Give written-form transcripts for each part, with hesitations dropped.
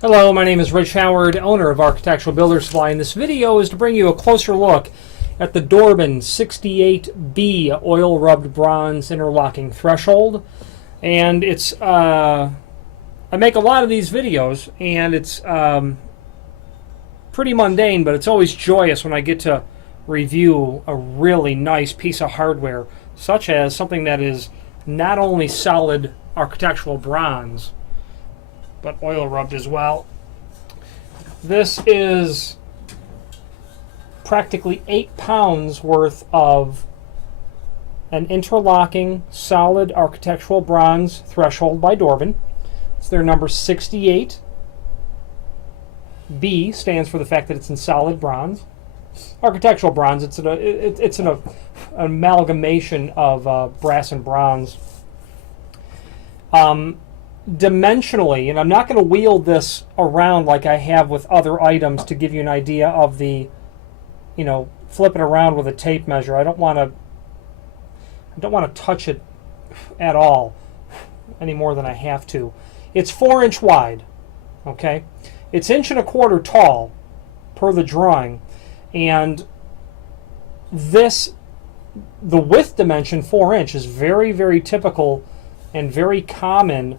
Hello, my name is Rich Howard, owner of Architectural Builder Supply, and this video is to bring you a closer look at the Dorbin 68B oil rubbed bronze interlocking threshold. And it's I make a lot of these videos, and it's pretty mundane, but it's always joyous when I get to review a really nice piece of hardware, such as something that is not only solid architectural bronze, but oil rubbed as well. This is practically 8 pounds worth of an interlocking solid architectural bronze threshold by Dorbin. It's their number 68. B stands for the fact that it's in solid bronze. Architectural bronze, it's an amalgamation of brass and bronze. Dimensionally, and I'm not going to wield this around like I have with other items to give you an idea of the, flip it around with a tape measure. I don't want to touch it at all any more than I have to. It's 4 inch wide, okay? It's 1.25 inches tall per the drawing, and the width dimension 4 inch is very, very typical and very common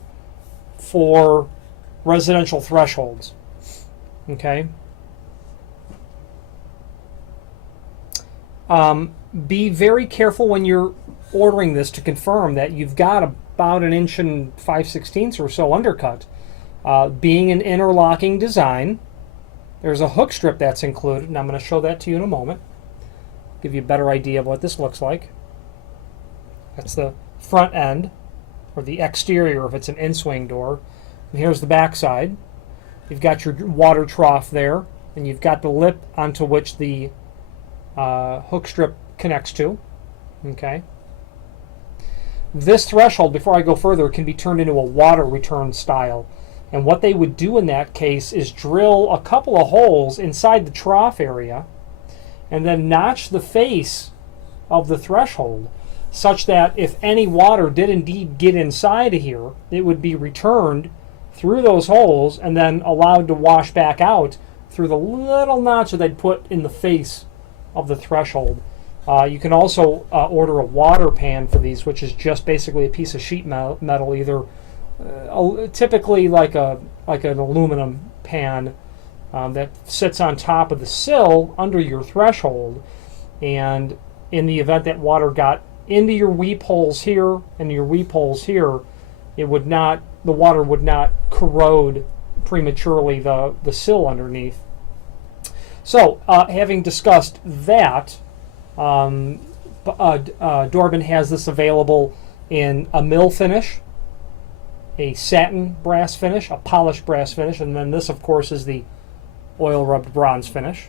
for residential thresholds. Okay. Be very careful when you're ordering this to confirm that you've got about 1 5/16 inches or so undercut. Being an interlocking design, there's a hook strip that's included, and I'm going to show that to you in a moment. Give you a better idea of what this looks like. That's the front end, or the exterior if it's an in-swing door. And here's the back side. You've got your water trough there, and you've got the lip onto which the hook strip connects to. Okay. This threshold, before I go further, can be turned into a water return style. And what they would do in that case is drill a couple of holes inside the trough area and then notch the face of the threshold, such that if any water did indeed get inside of here, it would be returned through those holes and then allowed to wash back out through the little notch that they'd put in the face of the threshold. You can also order a water pan for these, which is just basically a piece of sheet metal, either typically like an aluminum pan that sits on top of the sill under your threshold, and in the event that water got into your weep holes here and your weep holes here, the water would not corrode prematurely the sill underneath. So, having discussed that, Dorbin has this available in a mill finish, a satin brass finish, a polished brass finish, and then this, of course, is the oil rubbed bronze finish.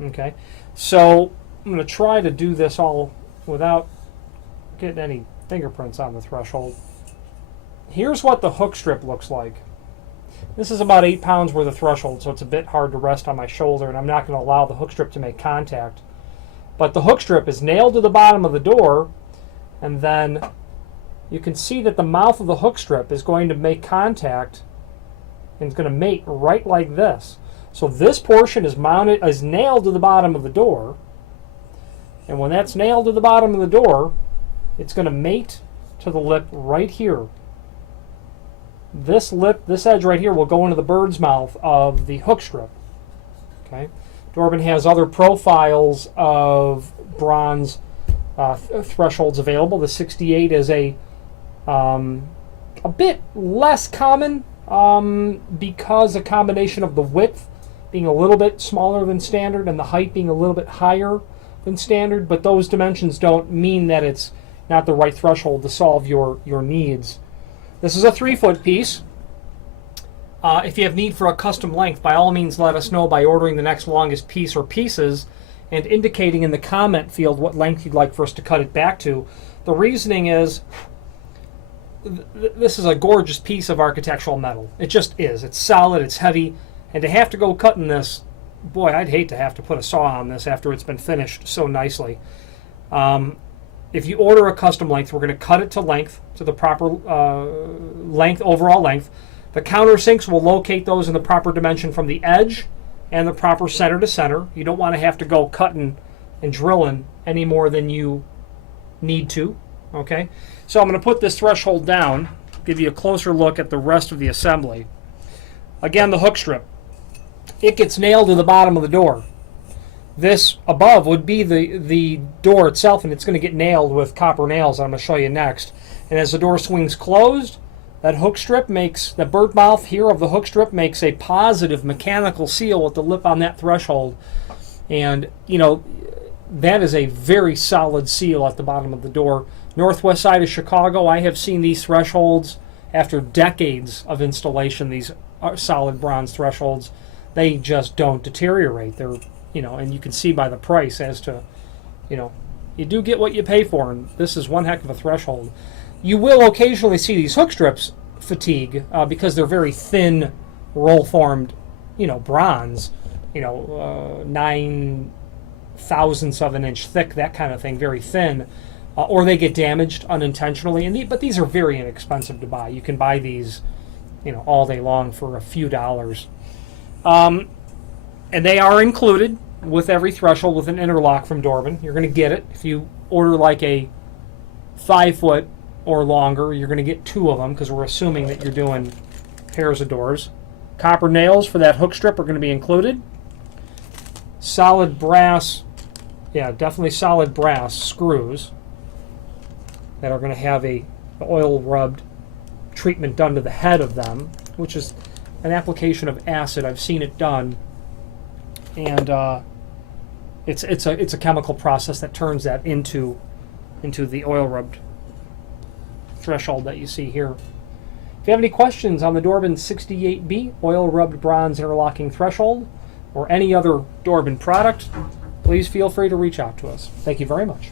Okay, so I'm going to try to do this all without getting any fingerprints on the threshold. Here's what the hook strip looks like. This is about 8 pounds worth of threshold, so it's a bit hard to rest on my shoulder, and I'm not going to allow the hook strip to make contact. But the hook strip is nailed to the bottom of the door, and then you can see that the mouth of the hook strip is going to make contact, and it's going to mate right like this. So this portion is nailed to the bottom of the door, and when that's nailed to the bottom of the door, it's going to mate to the lip right here. This edge right here will go into the bird's mouth of the hook strip. Okay. Dorbin has other profiles of bronze thresholds available. The 68 is a bit less common because a combination of the width being a little bit smaller than standard and the height being a little bit higher than standard, but those dimensions don't mean that it's not the right threshold to solve your needs. This is a 3-foot piece. If you have need for a custom length, by all means let us know by ordering the next longest piece or pieces and indicating in the comment field what length you'd like for us to cut it back to. The reasoning is this is a gorgeous piece of architectural metal. It just is. It's solid, it's heavy, and to have to go cutting this, boy, I'd hate to have to put a saw on this after it's been finished so nicely. If you order a custom length, we're going to cut it to length, to the proper length, overall length. The countersinks will locate those in the proper dimension from the edge and the proper center to center. You don't want to have to go cutting and drilling any more than you need to. Okay, so I'm going to put this threshold down, give you a closer look at the rest of the assembly. Again, the hook strip. It gets nailed to the bottom of the door. This above would be the door itself, and it's going to get nailed with copper nails I'm going to show you next. And as the door swings closed, that hook strip makes, the bird mouth here of the hook strip makes a positive mechanical seal with the lip on that threshold. And, you know, that is a very solid seal at the bottom of the door. Northwest side of Chicago, I have seen these thresholds after decades of installation, these solid bronze thresholds. They just don't deteriorate. They're, you know, and you can see by the price as to, you know, you do get what you pay for, and this is one heck of a threshold. You will occasionally see these hook strips fatigue because they're very thin, roll-formed, you know, bronze, you know, 9/1000ths of an inch thick, that kind of thing, very thin, or they get damaged unintentionally. And but these are very inexpensive to buy. You can buy these, you know, all day long for a few dollars. And they are included with every threshold with an interlock from Dorbin. You're going to get it. If you order like a 5 foot or longer, you're going to get 2 of them because we're assuming that you're doing pairs of doors. Copper nails for that hook strip are going to be included. Solid brass, yeah, definitely solid brass screws that are going to have a oil rubbed treatment done to the head of them, which is an application of acid. I've seen it done, and it's a chemical process that turns that into the oil rubbed threshold that you see here. If you have any questions on the Dorbin 68B oil rubbed bronze interlocking threshold or any other Dorbin product, please feel free to reach out to us. Thank you very much.